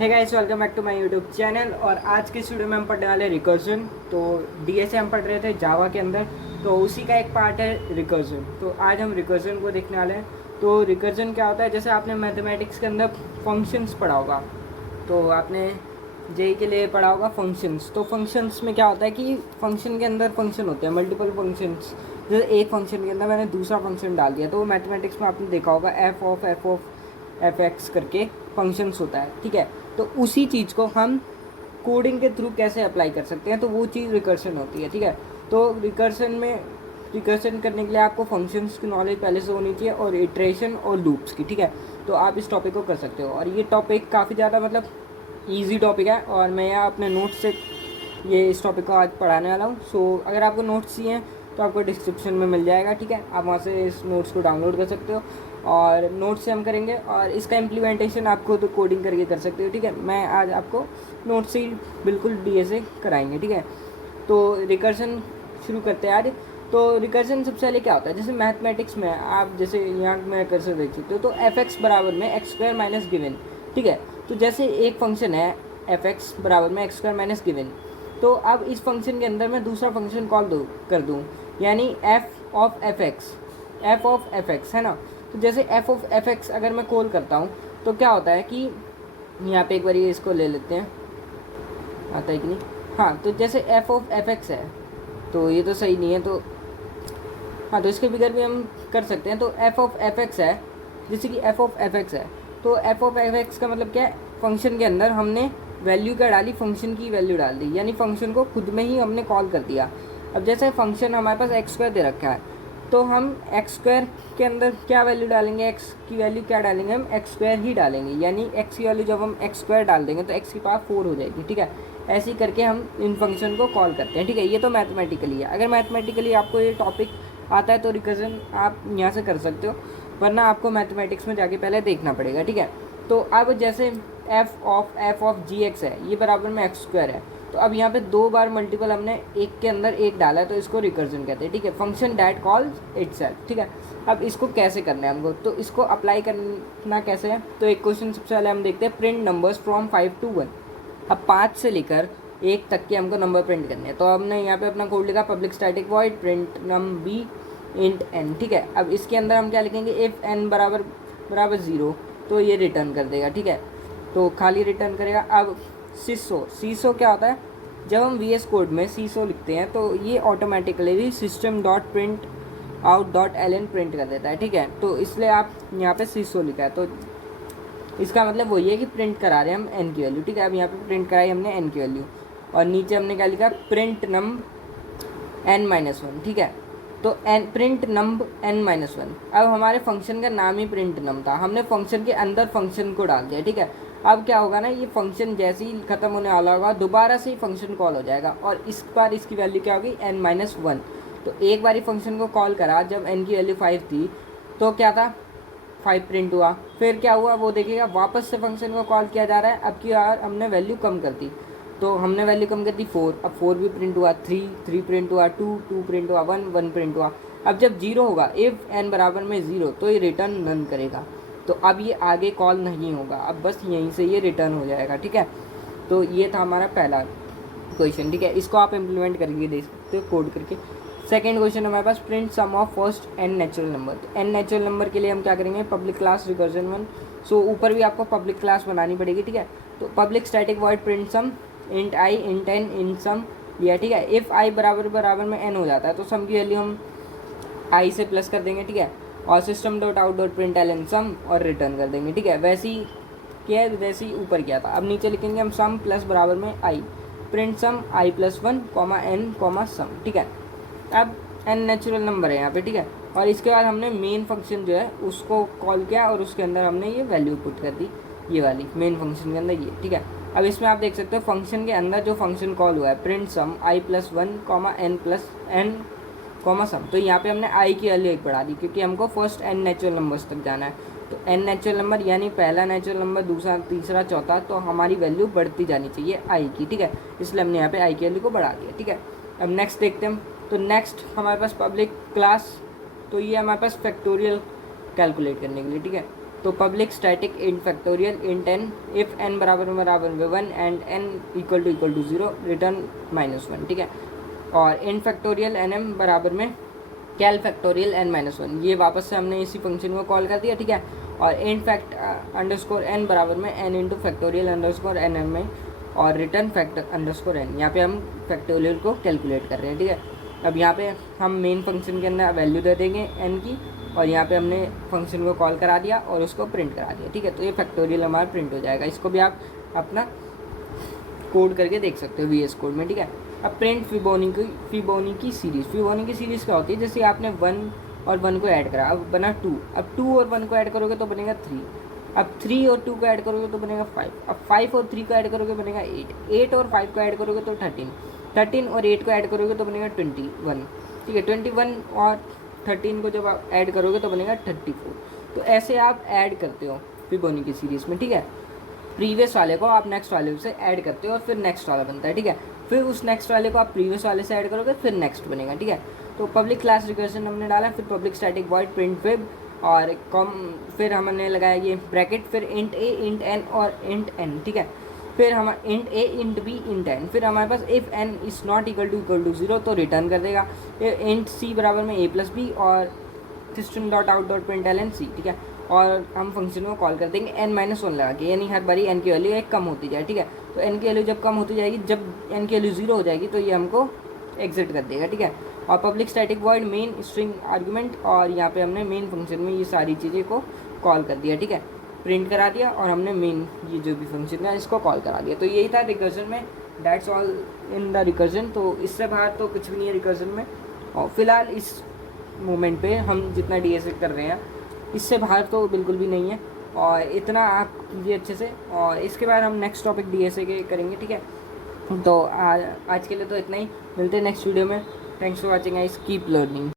Hey guys, welcome back to my YouTube channel. और आज की वीडियो में हम पढ़ने वाले रिकर्जन। तो डीएस हम पढ़ रहे थे जावा के अंदर, तो उसी का एक पार्ट है रिकर्जन। तो आज हम रिकर्जन को देखने वाले हैं। तो रिकर्जन क्या होता है, जैसे आपने मैथमेटिक्स के अंदर फंक्शंस पढ़ा होगा, तो आपने जेई के लिए पढ़ा होगा फंक्शंस। तो फंक्शंस में क्या होता है कि फंक्शन के अंदर फंक्शन होते हैं, मल्टीपल फंक्शंस। जैसे एक फंक्शन के अंदर मैंने दूसरा फंक्शन डाल दिया, तो वो मैथमेटिक्स में आपने देखा होगा एफ एक्स करके फंक्शंस होता है, ठीक है। तो उसी चीज़ को हम कोडिंग के थ्रू कैसे अप्लाई कर सकते हैं, तो वो चीज़ रिकर्शन होती है, ठीक है। तो रिकर्शन करने के लिए आपको फंक्शंस की नॉलेज पहले से होनी चाहिए, और इटरेशन और लूप्स की, ठीक है। तो आप इस टॉपिक को कर सकते हो, और ये टॉपिक काफ़ी ज़्यादा मतलब ईजी टॉपिक है, और मैं यहाँ अपने नोट्स से ये इस टॉपिक को आज पढ़ाने वाला हूँ। सो अगर आपको नोट्स चाहिए तो आपको डिस्क्रिप्शन में मिल जाएगा, ठीक है। आप वहाँ से इस नोट्स को डाउनलोड कर सकते हो, और नोट्स से हम करेंगे, और इसका इम्प्लीमेंटेशन आप खुद कोडिंग करके कर सकते हो, ठीक है। मैं आज आपको नोट्स से बिल्कुल डीए से कराएंगे, ठीक है। तो रिकर्शन शुरू करते हैं आज। तो रिकर्शन सबसे पहले क्या होता है, जैसे मैथमेटिक्स में आप जैसे यहाँ में कर्सर देख सकते हो, तो एफ एक्स बराबर में एक्स स्क्वायर माइनस गिवन, ठीक है। तो जैसे एक फंक्शन है एफ एक्स बराबर में एक्स स्क्वायर माइनस गिवन, तो अब इस फंक्शन के अंदर मैं दूसरा फंक्शन कॉल कर दूँ, यानी एफ ऑफ एफ एक्स है ना। तो जैसे एफ ऑफ एफ एक्स अगर मैं कॉल करता हूँ, तो क्या होता है कि यहाँ पे एक बार ये इसको ले लेते हैं, आता है कि नहीं। हाँ, तो जैसे एफ ऑफ एफ एक्स है, तो ये तो सही नहीं है, तो हाँ, तो इसके बिगर भी हम कर सकते हैं। तो एफ ऑफ एफ एक्स है, जैसे कि एफ ऑफ एफ एक्स है, तो एफ ऑफ एफ एक्स का मतलब क्या है, फंक्शन के अंदर हमने वैल्यू क्या डाली, फंक्शन की वैल्यू डाल दी, यानी फंक्शन को खुद में ही हमने कॉल कर दिया। अब जैसे फंक्शन हमारे पास एक्स स्क्वायर दे रखा है, तो हम एक्स स्क्वायर के अंदर क्या वैल्यू डालेंगे, एक्स की वैल्यू क्या डालेंगे, हम एक्स स्क्वायर ही डालेंगे, यानी एक्स की वैल्यू जब हम एक्स स्क्वायर डाल देंगे तो एक्स की पावर 4 हो जाएगी, ठीक है। ऐसे ही करके हम इन फंक्शन को कॉल करते हैं, ठीक है। ये तो मैथमेटिकली है। अगर मैथमेटिकली आपको ये टॉपिक आता है तो रिकर्जन आप यहाँ से कर सकते हो, वरना आपको मैथमेटिक्स में जाके पहले देखना पड़ेगा, ठीक है। तो अब जैसे एफ ऑफ जी एक्स है, ये बराबर में एक्स स्क्वायर है, तो अब यहाँ पे दो बार मल्टीपल हमने एक के अंदर एक डाला है, तो इसको रिकर्जन कहते हैं, ठीक है। फंक्शन डैट कॉल्स इटसेल्फ, ठीक है। अब इसको कैसे करना है हमको, तो इसको अप्लाई करना कैसे है, तो एक क्वेश्चन सबसे पहले हम देखते हैं, प्रिंट नंबर्स फ्रॉम 5 to 1। अब 5 से लेकर 1 तक के हमको नंबर प्रिंट करने हैं, तो हमने यहाँ पे अपना कोड लिखा, पब्लिक स्टैटिक वॉइड प्रिंट नम बी इंट एन, ठीक है। अब इसके अंदर हम क्या लिखेंगे, इफ़ एन बराबर 0, तो ये रिटर्न कर देगा, ठीक है। तो खाली रिटर्न करेगा। अब सीसो क्या होता है, जब हम वी एस कोड में सीसो लिखते हैं, तो ये automatically system dot print out dot L N print कर देता है, ठीक है। तो इसलिए आप यहाँ पे सीसो लिखा है, तो इसका मतलब वही है कि प्रिंट करा रहे हैं हम एन की वैल्यू, ठीक है। अब यहाँ पे प्रिंट कराई हमने एन की वैल्यू, और नीचे हमने क्या लिखा, प्रिंट नम एन माइनस 1, ठीक है। तो N print num N minus 1। अब हमारे फंक्शन का नाम ही प्रिंट नम था, हमने फंक्शन के अंदर फंक्शन को डाल दिया, ठीक है। अब क्या होगा ना, ये फंक्शन जैसे ही खत्म होने वाला होगा, दोबारा से ही फंक्शन कॉल हो जाएगा, और इस बार इसकी वैल्यू क्या होगी, एन माइनस 1। तो एक बार ही फंक्शन को कॉल करा जब एन की वैल्यू 5 थी, तो क्या था, 5 प्रिंट हुआ। फिर क्या हुआ वो देखिएगा, वापस से फंक्शन को कॉल किया जा रहा है, अब की बार हमने वैल्यू कम कर दी, तो हमने वैल्यू कम कर दी 4, अब 4 भी प्रिंट हुआ, 3 प्रिंट हुआ, 2 प्रिंट हुआ, 1 प्रिंट हुआ। अब जब 0 होगा, इफ़ एन बराबर में 0, तो ये रिटर्न नन करेगा, तो अब ये आगे कॉल नहीं होगा, अब बस यहीं से ये रिटर्न हो जाएगा, ठीक है। तो ये था हमारा पहला क्वेश्चन, ठीक है। इसको आप इम्प्लीमेंट करके देख सकते हो कोड करके। सेकेंड क्वेश्चन हमारे पास, print sum of first n natural number. तो एन नेचुरल नंबर के लिए हम क्या करेंगे, पब्लिक क्लास रिकर्जन 1। सो ऊपर भी आपको पब्लिक क्लास बनानी पड़ेगी, ठीक है। तो पब्लिक स्टैटिक वॉइड प्रिंट सम इंट आई इंट एन इंट सम लिया, ठीक है। इफ़ आई बराबर में एन हो जाता है, तो सम की वैल्यू हम आई से प्लस कर देंगे, ठीक है। और system dot out dot print l n sum, और रिटर्न कर देंगे, ठीक है। वैसे ही किया है, वैसे ही ऊपर किया था। अब नीचे लिखेंगे हम सम प्लस बराबर में आई, print sum i plus 1 comma N comma सम, ठीक है। अब एन नेचुरल नंबर है यहाँ पे, ठीक है। और इसके बाद हमने मेन फंक्शन जो है उसको कॉल किया, और उसके अंदर हमने ये वैल्यू पुट कर दी, ये वाली मेन फंक्शन के अंदर ये, ठीक है। अब इसमें आप देख सकते हो फंक्शन के अंदर जो फंक्शन कॉल हुआ है, print sum i plus 1 comma n plus n comma sum, तो यहाँ पे हमने आई की वैल्यू 1 बढ़ा दी, क्योंकि हमको फर्स्ट एन नेचुरल नंबर्स तक जाना है। तो एन नेचुरल नंबर यानी पहला नेचुरल नंबर, दूसरा, तीसरा, चौथा, तो हमारी वैल्यू बढ़ती जानी चाहिए आई की, ठीक है। इसलिए हमने यहाँ पे आई की वैल्यू को बढ़ा दिया, ठीक है। अब नेक्स्ट देखते हैं हम। तो नेक्स्ट हमारे पास पब्लिक क्लास, तो ये हमारे पास फैक्टोरियल कैलकुलेट करने के लिए, ठीक है। तो public static int factorial int N, if N बराबर में 1 and N equal to 0 return -1, ठीक है। और इंट फैक्टोरियल एन एम बराबर में कैल फैक्टोरियल एन -1, ये वापस से हमने इसी फंक्शन को कॉल कर दिया, ठीक है। और इंट फैक्ट अंडरस्कोर एन बराबर में N into factorial underscore N M में और रिटर्न फैक्टर अंडरस्कोर एन, यहाँ पे हम फैक्टोरियल को कैलकुलेट कर रहे हैं, ठीक है। अब यहाँ पे हम मेन फंक्शन के अंदर वैल्यू दे देंगे एन की, और यहाँ पे हमने फंक्शन को कॉल करा दिया और उसको प्रिंट करा दिया, ठीक है। तो ये फैक्टोरियल हमारा प्रिंट हो जाएगा। इसको भी आप अपना कोड करके देख सकते हो VS कोड में, ठीक है। अब प्रिंट फिबोनी की सीरीज़ क्या होती है, जैसे आपने 1 और 1 को ऐड करा, अब बना 2, अब 2 और 1 को ऐड करोगे तो बनेगा 3, अब 3 और 2 को ऐड करोगे तो बनेगा 5, अब 5 और 3 को ऐड करोगे बनेगा 8, 8 और 5 को ऐड करोगे तो 13, 13 और 8 को ऐड करोगे तो बनेगा 21, ठीक है। 21 और 13 को जब आप ऐड करोगे तो बनेगा 34। तो ऐसे आप ऐड करते हो फिबोनी की सीरीज़ में, ठीक है। प्रीवियस वाले को आप नेक्स्ट वाले से ऐड करते हो और फिर नेक्स्ट वाला बनता है, ठीक है। फिर उस नेक्स्ट वाले को आप प्रीवियस वाले से ऐड करोगे फिर नेक्स्ट बनेगा, ठीक है। तो पब्लिक क्लास रिकर्जन हमने डाला, फिर public static void print fib और फिर हमने लगाया ये ब्रैकेट, फिर इंट ए इंट एन और इंट एन, ठीक है। फिर हम int a int b int n, फिर हमारे पास if n is not equal to 0 तो रिटर्न कर देगा। इंट सी बराबर में a+b और system.out.println c, ठीक है। और हम फंक्शन को कॉल कर देंगे n-1 लगा के, यानी हर बारी n की वैल्यू एक कम होती जाए, ठीक है। तो n की वैल्यू जब कम होती जाएगी, जब n की वैल्यू 0 हो जाएगी तो ये हमको एग्जिट कर देगा, ठीक है। और public static void main string argument, और यहाँ पे हमने मेन फंक्शन में ये सारी चीज़ें को कॉल कर दिया, ठीक है। प्रिंट करा दिया और हमने मेन ये जो भी फंक्शन था इसको कॉल करा दिया। तो यही था रिकर्जन में, that's all in the recursion. तो इससे बाहर तो कुछ भी नहीं है रिकर्जन में, और फिलहाल इस मोमेंट पे हम जितना DSA कर रहे हैं इससे बाहर तो बिल्कुल भी नहीं है। और इतना आप कीजिए अच्छे से, और इसके बाद हम नेक्स्ट टॉपिक DSA के करेंगे, ठीक है। तो आज के लिए तो इतना ही, मिलते हैं नेक्स्ट वीडियो में। Thanks for watching guys, keep learning.